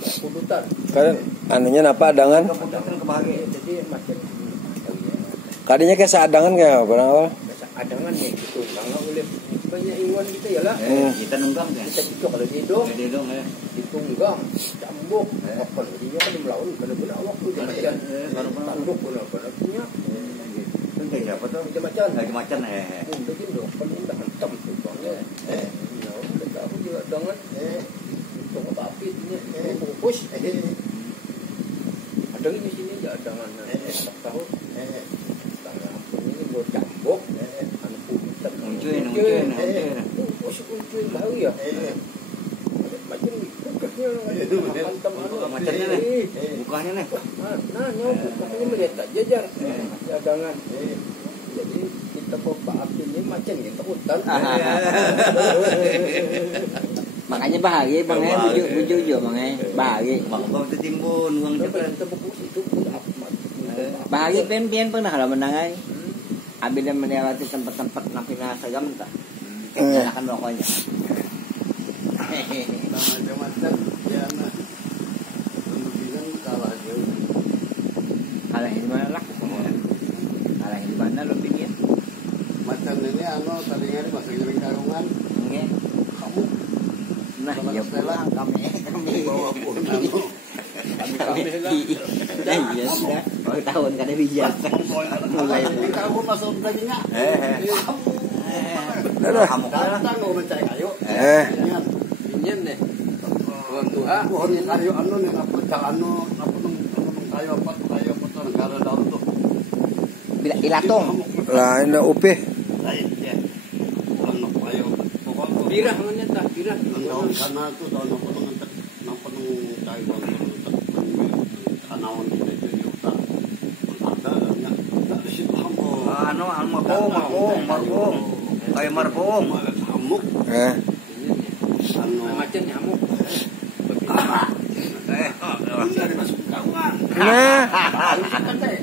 Pudutan. Kan anunya apa adangan? Pudutan kebahagiaan. Jadi macam Kadinya kayak seadangan kayak apa awal? adangan nih gitu. Kalau oleh banyak iwan kita ya lah. Kita nunggang kan. Kita juga kalau didong. Didong ya. Ditunggang, cambuk. Apa dia kan melawan benar-benar waktu dia macam tanduk benar-benar punya. Kayak siapa tuh? Macam-macam. Macam-macam Mungkin dong, paling dah hitam tu bangnya. Kita tahu juga dengan untuk apa api ini bungkus. Ada di sini ya dengan tak tahu. Tangan ini buat cambuk, anu putar. Uncuin. Bungkus uncuin tahu ya. Macam bungkusnya hitam anu. Macamnya nih. Bukannya nih. Nah, nyamuk makanya melihat tak jajar. Cadangan. Jadi kita bawa api ini macam gitu hutan. Makanya bahagia bang ya, bujuk bang ya, bahagia. Mau tertimbun uang cepat. Bahagia pian pernah kalau menangai. Abis dan melewati tempat-tempat nampina sagam tak. Nyalakan rokoknya. Macam-macam ya nak. Kemudian kalah jauh. Kalah di mana lah? Kalah di mana lo pikir? Macam ini anu tadinya di masa jaring karungan. Nge. Kamu Nah, ya pulang kami. bawa pun anu. Iya sudah. Oh tahun kada bijak. Mulai. Kamu masuk tadinya. Kamu Datang mau mencari kayu. Ini nih. Waktu Pohon kayu anu nih apa anu apa nung kayu apa tuh negara daun tuh. Bila ilatung. Lah ini upih. Lain ya. Anu kayu pokok birah namanya tak birah. daun kana tuh daun apa nung kayu kanaon kita jadi utak. Ada nya tak sih hambo. anu markom. Kayak markom. Hamuk anu Macam nyamuk. dari masuk kawan. Nah, Kan teh.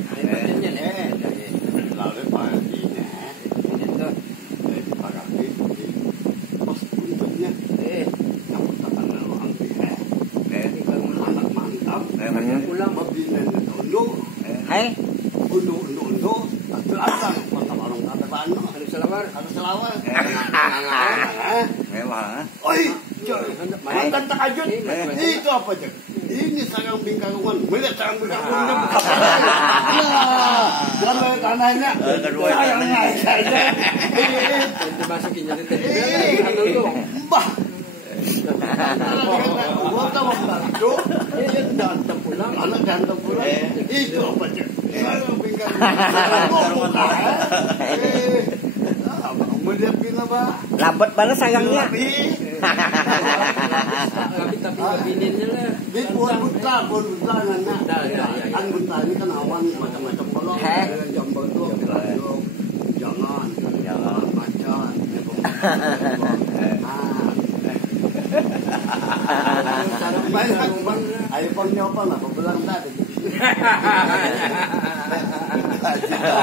Lalu paginya pagati pas untungnya kamu tangan orang anak mantap Pulang mabinan na undo Hai. undo atang mantap orang kataan ada selawar. harus selawar Mewah. oi mantan takajud itu apa aja ini sarang bingkangan melihat sarang bingkangan jangan tanahnya Kedua sayangnya saja Itu masukin jadi teh. mbah gua tahu itu Ini datang pulang. anak ganteng pula itu apa aja sarang bingkangan melihat pina ba Lambat mana sayangnya? Tapi kepininnya lah. di buat buta nana kan buta ini kan awan macam-macam kolong jambal tuh jangan macan ayo pang nyoba lah belang tadi